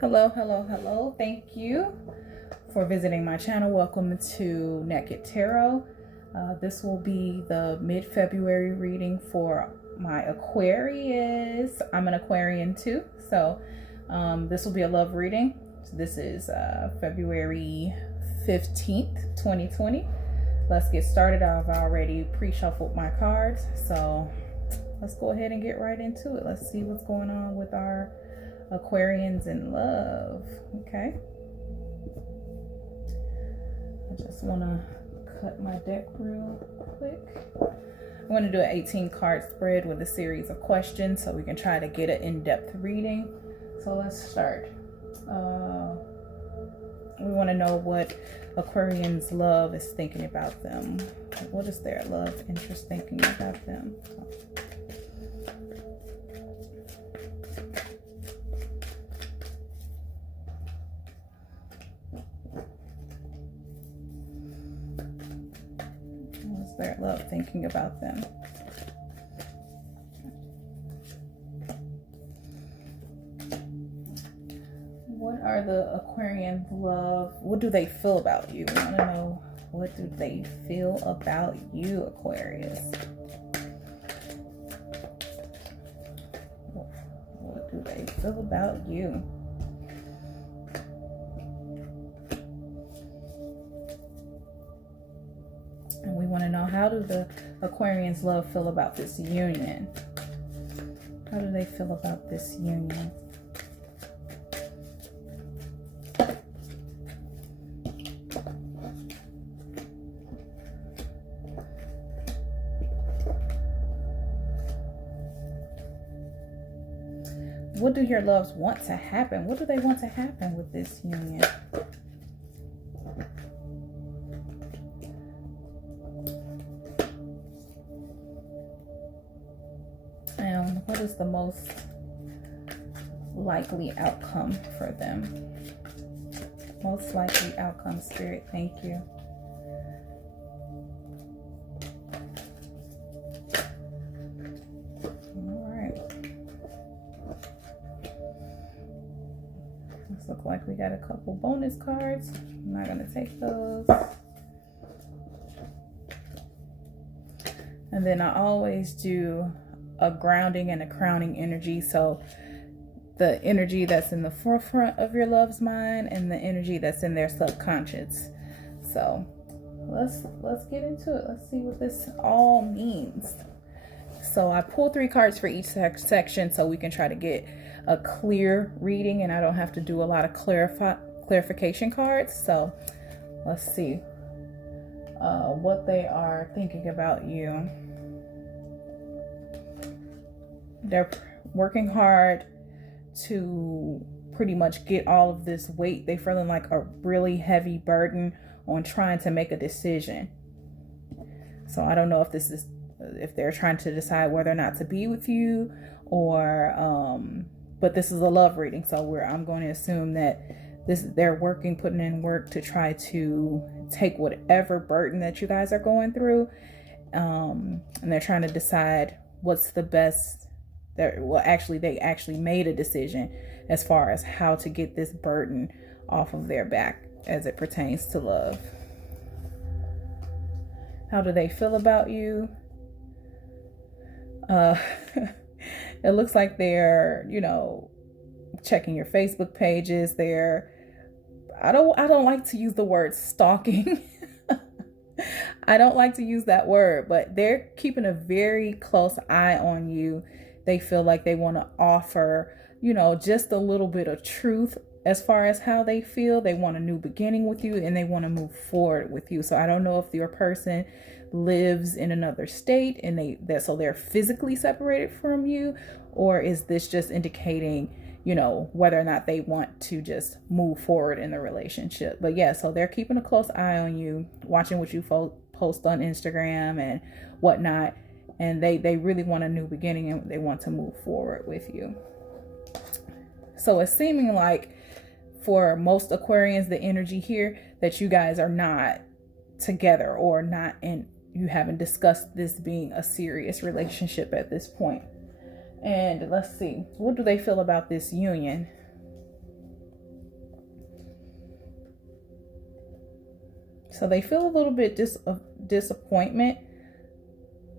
Hello. Thank you for visiting my channel. Welcome to Naked Tarot. This will be the mid-February reading for my Aquarius. I'm an Aquarian too, so this will be a love reading. This is February 15th, 2020. Let's get started. I've already pre-shuffled my cards, so let's go ahead and get right into it. Let's see what's going on with our Aquarians in love. Okay. I just want to cut my deck real quick. I'm going to do an 18 card spread with a series of questions so we can try to get an in-depth reading. So let's start. We want to know what Aquarians' love is thinking about them. What is their love interest thinking about them? What's their love thinking about them? What are the Aquarians' love? What do they feel about you? We want to know, what do they feel about you, Aquarius? What do they feel about you? And we want to know, how do the Aquarians' love feel about this union? How do they feel about this union? What do your loves want to happen? What do they want to happen with this union? And what is the most likely outcome for them? Most likely outcome, Spirit, thank you. Look like we got a couple bonus cards. I'm not going to take those. And then I always do a grounding and a crowning energy. So the energy that's in the forefront of your love's mind and the energy that's in their subconscious. So let's get into it. Let's see what this all means. So I pulled 3 cards for each section so we can try to get a clear reading and I don't have to do a lot of clarification cards. So let's see what they are thinking about you. They're working hard to pretty much get all of this weight. They're feeling like a really heavy burden on trying to make a decision. So I don't know if this is, if they're trying to decide whether or not to be with you, or but this is a love reading, so I'm going to assume that they're putting in work to try to take whatever burden that you guys are going through, and they're trying to decide what's the best. They actually made a decision as far as how to get this burden off of their back as it pertains to love. How do they feel about you? It looks like they're, checking your Facebook pages. I don't like to use the word stalking. I don't like to use that word, but they're keeping a very close eye on you. They feel like they want to offer, just a little bit of truth as far as how they feel. They want a new beginning with you and they want to move forward with you. So I don't know if your person lives in another state and so they're physically separated from you, or is this just indicating, whether or not they want to just move forward in the relationship? But yeah, so they're keeping a close eye on you, watching what you post on Instagram and whatnot. And they really want a new beginning and they want to move forward with you. So it's seeming like for most Aquarians, the energy here that you guys are not together or not in, you haven't discussed this being a serious relationship at this point. And let's see, what do they feel about this union? So they feel a little bit of disappointment.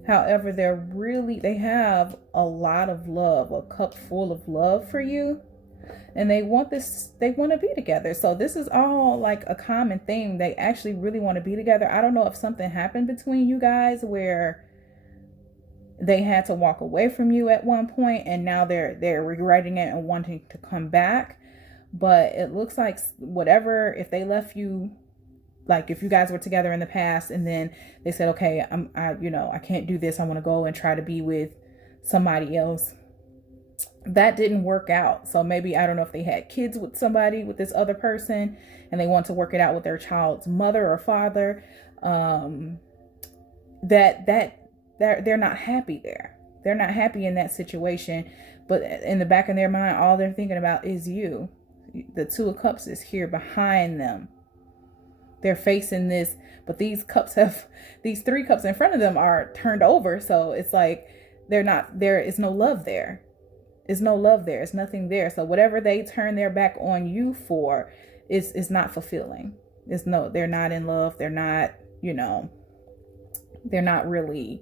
However, they have a lot of love, a cup full of love for you. And they want to be together. So this is all like a common theme. They actually really want to be together. I don't know if something happened between you guys where they had to walk away from you at one point and now they're regretting it and wanting to come back. But it looks like whatever, if they left you, like if you guys were together in the past and then they said, okay, I can't do this. I want to go and try to be with somebody else. That didn't work out. So maybe, I don't know if they had kids with somebody, with this other person, and they want to work it out with their child's mother or father. That they're not happy there. They're not happy in that situation. But in the back of their mind, all they're thinking about is you. The Two of Cups is here behind them. They're facing this, but these 3 cups in front of them are turned over. So it's like there is no love there. There's no love there. It's nothing there. So whatever they turn their back on you for is not fulfilling. They're not in love. They're not, they're not really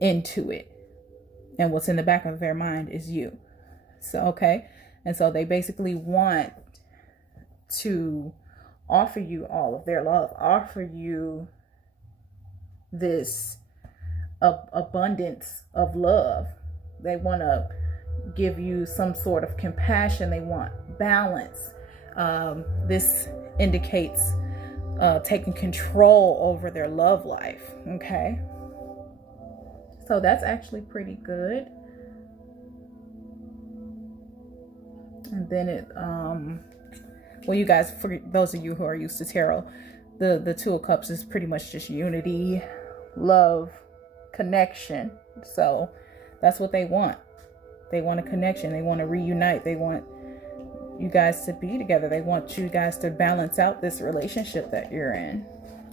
into it. And what's in the back of their mind is you. So, okay. And so they basically want to offer you all of their love, offer you this abundance of love. They want to give you some sort of compassion. They want balance. This indicates taking control over their love life. Okay. So that's actually pretty good. And then you guys, for those of you who are used to tarot, the Two of Cups is pretty much just unity, love, connection. So that's what they want. They want a connection. They want to reunite. They want you guys to be together. They want you guys to balance out this relationship that you're in,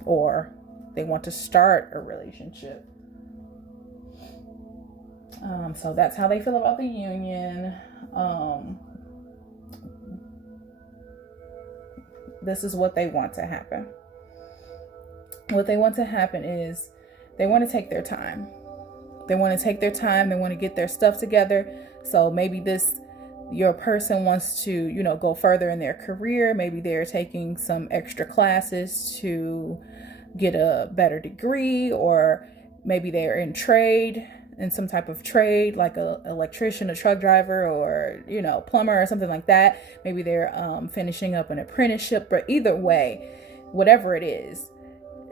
or they want to start a relationship. So that's how they feel about the union. This is what they want to happen. What they want to happen is they want to take their time. They want to take their time. They want to get their stuff together. So maybe your person wants to, go further in their career. Maybe they're taking some extra classes to get a better degree, or maybe they're in some type of trade, like a electrician, a truck driver, or, plumber or something like that. Maybe they're finishing up an apprenticeship, but either way, whatever it is,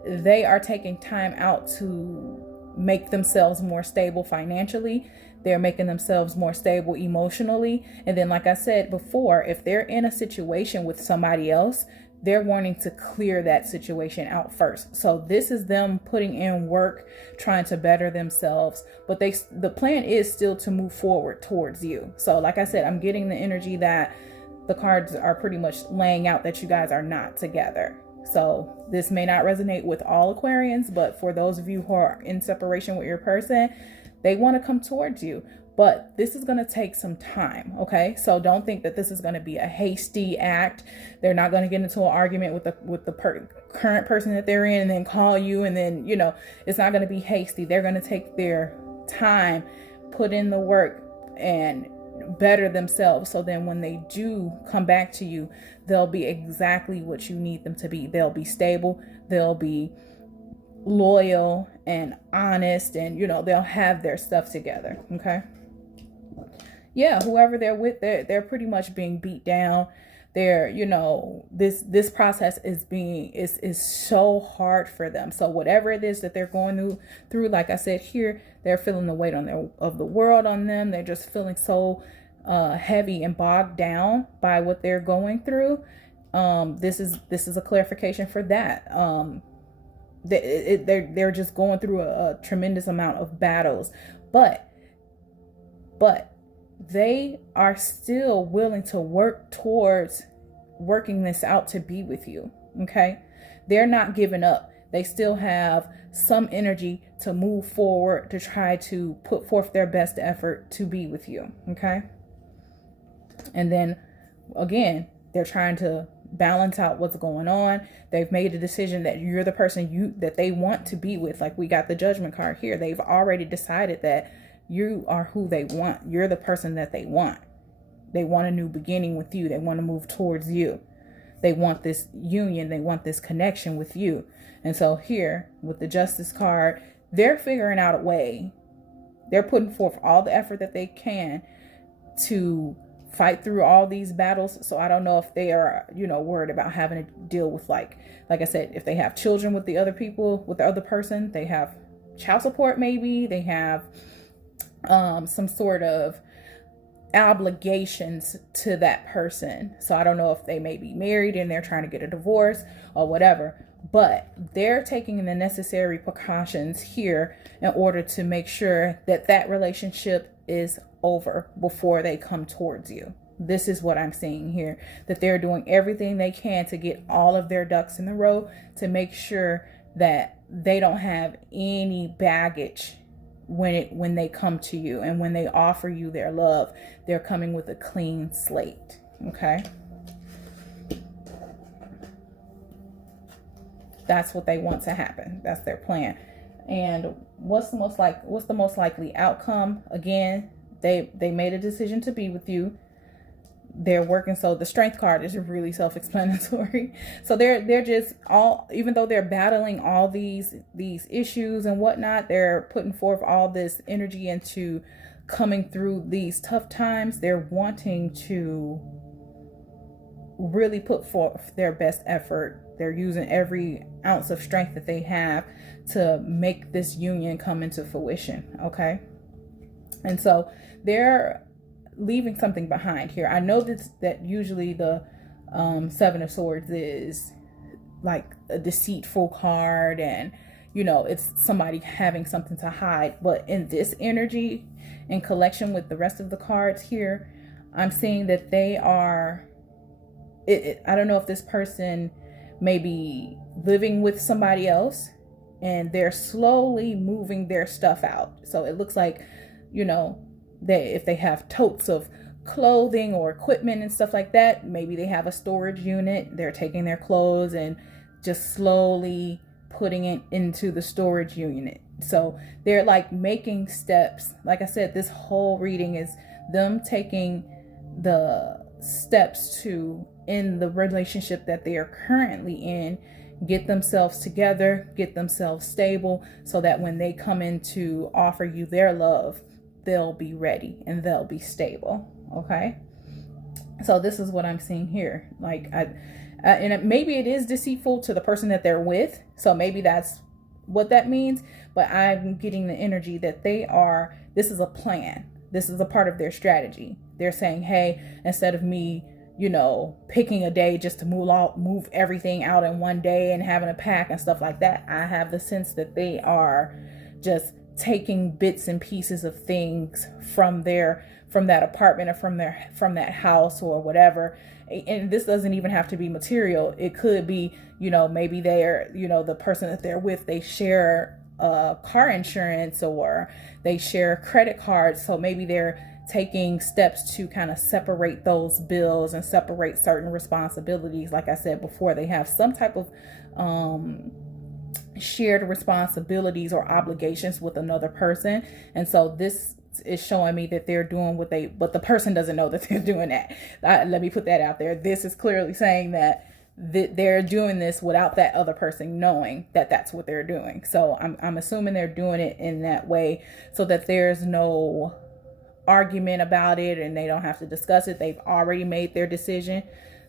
they are taking time out to make themselves more stable financially. They're making themselves more stable emotionally. And then, like I said before, if they're in a situation with somebody else, they're wanting to clear that situation out first. So this is them putting in work, trying to better themselves. But the plan is still to move forward towards you. So like I said, I'm getting the energy that the cards are pretty much laying out that you guys are not together. So this may not resonate with all Aquarians, but for those of you who are in separation with your person, they want to come towards you. But this is going to take some time, okay? So don't think that this is going to be a hasty act. They're not going to get into an argument with the current person that they're in and then call you, and then, it's not going to be hasty. They're going to take their time, put in the work, and better themselves. So then when they do come back to you, they'll be exactly what you need them to be. They'll be stable. They'll be loyal and honest, and, they'll have their stuff together, okay? Yeah, whoever they're with, they're pretty much being beat down. They're, this process is so hard for them. So whatever it is that they're going through, like I said here, they're feeling the weight of the world on them. They're just feeling so heavy and bogged down by what they're going through. This is a clarification for that. They're just going through a tremendous amount of battles, but they are still willing to work towards working this out to be with you. Okay. They're not giving up. They still have some energy to move forward, to try to put forth their best effort to be with you. Okay. And then again, they're trying to balance out what's going on. They've made a decision that you're the person that they want to be with. Like we got the Judgment card here. They've already decided that you are who they want. You're the person that they want. They want a new beginning with you. They want to move towards you. They want this union. They want this connection with you. And so here with the Justice card, they're figuring out a way. They're putting forth all the effort that they can to fight through all these battles. So I don't know if they are, worried about having to deal with like I said, if they have children with the other people, with the other person, they have child support, maybe they have some sort of obligations to that person. So I don't know if they may be married and they're trying to get a divorce or whatever, but they're taking the necessary precautions here in order to make sure that that relationship is over before they come towards you. This is what I'm seeing here, that they're doing everything they can to get all of their ducks in the row to make sure that they don't have any baggage when they come to you, and when they offer you their love, they're coming with a clean slate. Okay, that's what they want to happen. That's their plan. And what's the most likely outcome? Again, they made a decision to be with you. They're working. So the Strength card is really self-explanatory. So they're just all, even though they're battling all these issues and whatnot, they're putting forth all this energy into coming through these tough times. They're wanting to really put forth their best effort. They're using every ounce of strength that they have to make this union come into fruition. Okay. And so they're leaving something behind here. I know that usually the Seven of Swords is like a deceitful card, and it's somebody having something to hide. But in this energy, in collection with the rest of the cards here, I'm seeing that they are, I don't know if this person may be living with somebody else and they're slowly moving their stuff out. So it looks like, if they have totes of clothing or equipment and stuff like that, maybe they have a storage unit. They're taking their clothes and just slowly putting it into the storage unit. So they're like making steps. Like I said, this whole reading is them taking the steps to end the relationship that they are currently in, get themselves together, get themselves stable, so that when they come in to offer you their love, they'll be ready and they'll be stable. Okay. So this is what I'm seeing here. Like and maybe it is deceitful to the person that they're with. So maybe that's what that means. But I'm getting the energy that this is a plan. This is a part of their strategy. They're saying, hey, instead of me, picking a day just to move everything out in one day and having a pack and stuff like that, I have the sense that they are just taking bits and pieces of things from that apartment or from that house or whatever. And this doesn't even have to be material. It could be, maybe they're, the person that they're with, they share car insurance or they share credit cards. So maybe they're taking steps to kind of separate those bills and separate certain responsibilities. Like I said before, they have some type of shared responsibilities or obligations with another person. And so this is showing me that they're doing but the person doesn't know that they're doing that. Let me put that out there. This is clearly saying that they're doing this without that other person knowing that that's what they're doing. So I'm assuming they're doing it in that way so that there's no argument about it and they don't have to discuss it. They've already made their decision.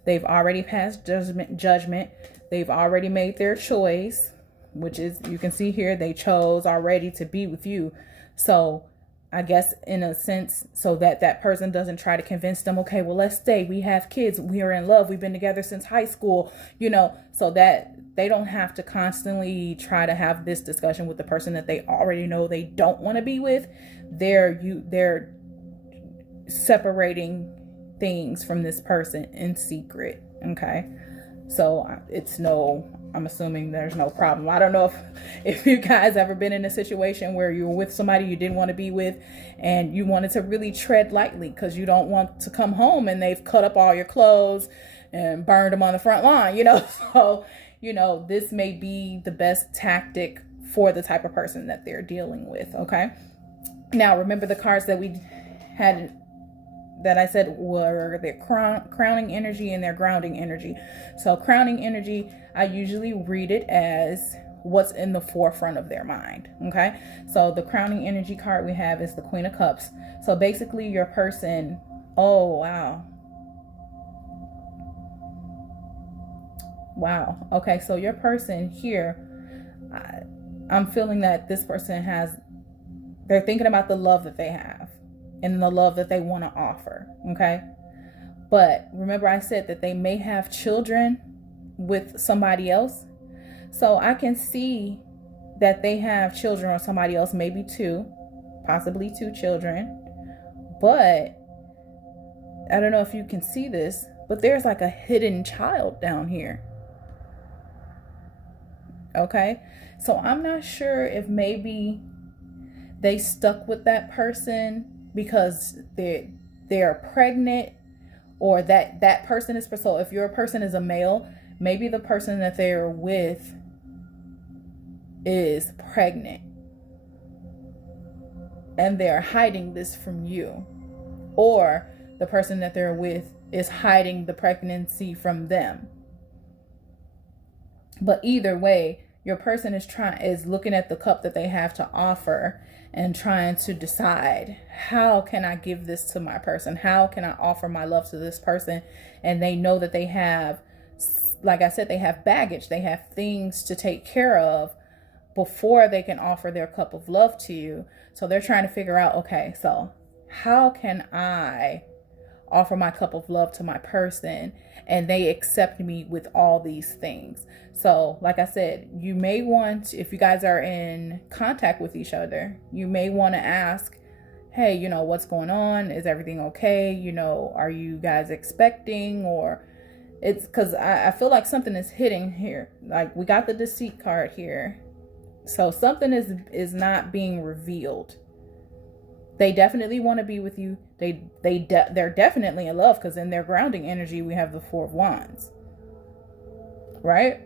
They've already passed judgment. They've already made their choice, which is, you can see here, they chose already to be with you. So I guess in a sense, so that person doesn't try to convince them, okay, well, let's stay. We have kids. We are in love. We've been together since high school, so that they don't have to constantly try to have this discussion with the person that they already know they don't want to be with. They're separating things from this person in secret. Okay. So I'm assuming there's no problem. I don't know if you guys ever been in a situation where you were with somebody you didn't want to be with and you wanted to really tread lightly because you don't want to come home and they've cut up all your clothes and burned them on the front line, you know. So, you know, this may be the best tactic for the type of person that they're dealing with. Okay. Now, remember the cards that we had that I said were their crowning energy and their grounding energy. So crowning energy, I usually read it as what's in the forefront of their mind. Okay. So the crowning energy card we have is the Queen of Cups. So basically your person, oh, wow. Wow. Okay. So your person here, I'm feeling that this person they're thinking about the love that they have and the love that they want to offer. Okay. But remember I said that they may have children with somebody else. So I can see that they have children with somebody else, maybe possibly two children. But I don't know if you can see this, but there's like a hidden child down here. Okay. So I'm not sure if maybe they stuck with that person because they're pregnant, or that person is, so if your person is a male, maybe the person that they're with is pregnant and they're hiding this from you, or the person that they're with is hiding the pregnancy from them. But either way, your person is looking at the cup that they have to offer and trying to decide, how can I give this to my person? How can I offer my love to this person? And they know that they have, like I said, they have baggage. They have things to take care of before they can offer their cup of love to you. So they're trying to figure out, okay, so how can I offer my cup of love to my person and they accept me with all these things? So like I said, you may want, if you guys are in contact with each other, you may want to ask, hey, you know, what's going on? Is everything okay? You know, are you guys expecting? Or it's because I feel like something is hitting here. Like we got the deceit card here. So something is not being revealed. They definitely want to be with you. They're definitely in love, because in their grounding energy we have the Four of Wands, right?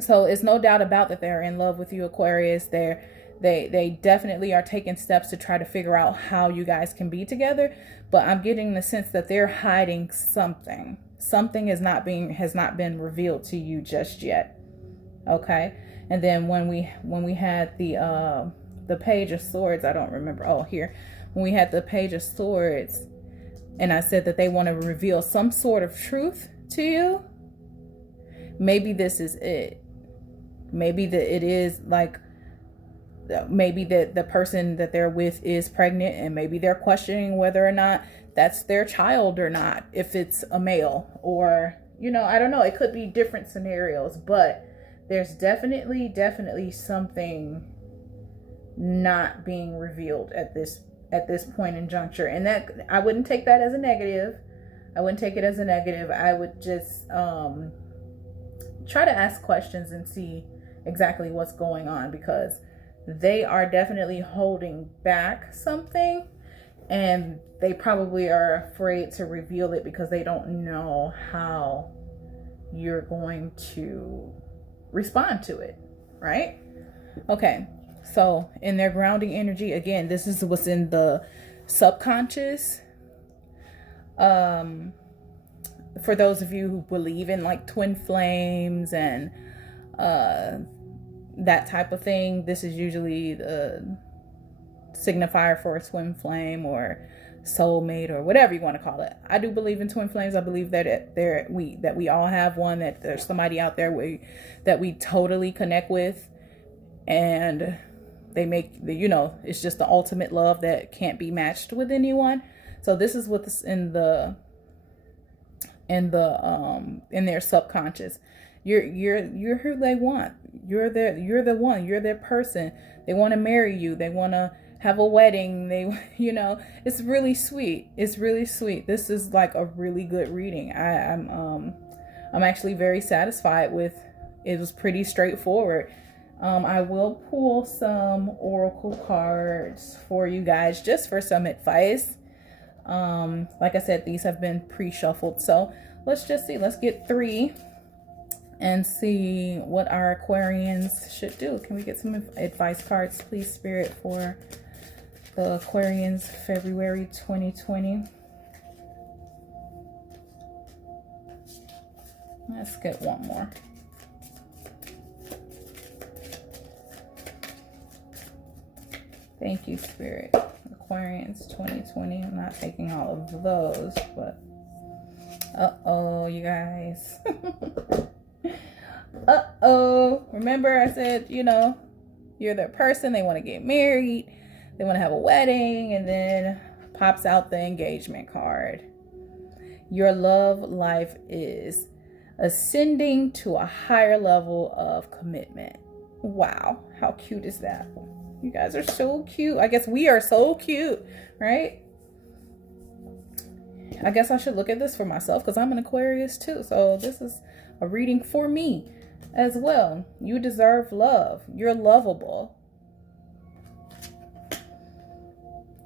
So it's no doubt about that they're in love with you, Aquarius. They definitely are taking steps to try to figure out how you guys can be together. But I'm getting the sense that they're hiding something. Something has not been revealed to you just yet. Okay. And then when we had the Page of Swords, I don't remember. Oh, here. When we had the Page of Swords, and I said that they want to reveal some sort of truth to you, maybe this is it. Maybe that it is like, maybe that the person that they're with is pregnant, and maybe they're questioning whether or not that's their child or not, if it's a male, or, you know, I don't know. It could be different scenarios, but there's definitely something not being revealed at this point in juncture. And that, I wouldn't take that as a negative. I wouldn't take it as a negative. I would just try to ask questions and see exactly what's going on, because they are definitely holding back something, and they probably are afraid to reveal it because they don't know how you're going to respond to it, right? Okay. So in their grounding energy, again, this is what's in the subconscious. For those of you who believe in like twin flames and that type of thing, this is usually the signifier for a twin flame or soulmate or whatever you want to call it. I do believe in twin flames. I believe that we all have one, that there's somebody out there that we totally connect with, and they make it's just the ultimate love that can't be matched with anyone. So this is what's in their subconscious. You're who they want. You're the one. You're their person. They want to marry you. They want to have a wedding. It's really sweet. It's really sweet. This is like a really good reading. I'm actually very satisfied with. It was pretty straightforward. I will pull some oracle cards for you guys just for some advice. Like I said, these have been pre-shuffled. So let's just see. Let's get 3 and see what our Aquarians should do. Can we get some advice cards, please, Spirit, for the Aquarians February 2020? Let's get one more. Thank you, Spirit. Aquarians 2020. I'm not taking all of those, but uh-oh, you guys. Uh-oh. Remember I said, you know, you're their person. They want to get married. They want to have a wedding. And then pops out the engagement card. Your love life is ascending to a higher level of commitment. Wow. How cute is that? You guys are so cute. I guess we are so cute, right? I guess I should look at this for myself because I'm an Aquarius too. So this is a reading for me as well. You deserve love. You're lovable.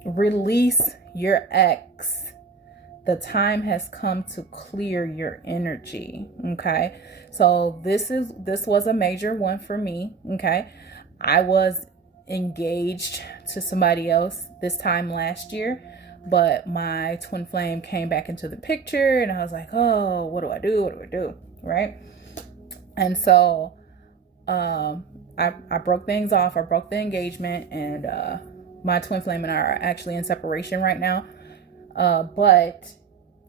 Release your ex. The time has come to clear your energy. Okay. So this was a major one for me. Okay. I was engaged to somebody else this time last year, but my twin flame came back into the picture and I was like, oh, what do I do? What do I do? Right. And so I broke things off. I broke the engagement, and my twin flame and I are actually in separation right now. But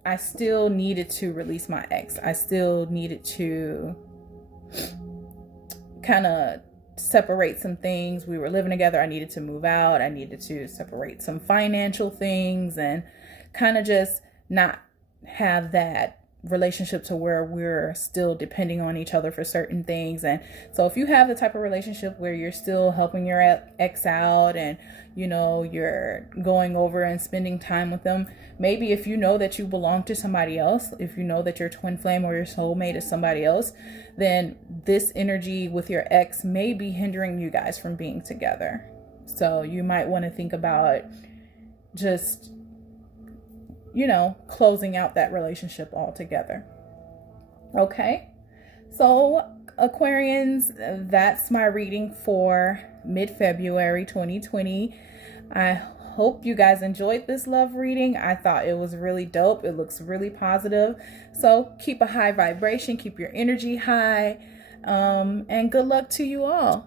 I still needed to release my ex. I still needed to kind of separate some things. We were living together. I needed to move out. I needed to separate some financial things and kind of just not have that relationship to where we're still depending on each other for certain things. And so if you have the type of relationship where you're still helping your ex out and, you know, you're going over and spending time with them, maybe if you know that you belong to somebody else, if you know that your twin flame or your soulmate is somebody else, then this energy with your ex may be hindering you guys from being together. So you might want to think about just, you know, closing out that relationship altogether. Okay. So Aquarians, that's my reading for mid-February 2020. I hope you guys enjoyed this love reading. I thought it was really dope. It looks really positive. So keep a high vibration, keep your energy high, and good luck to you all.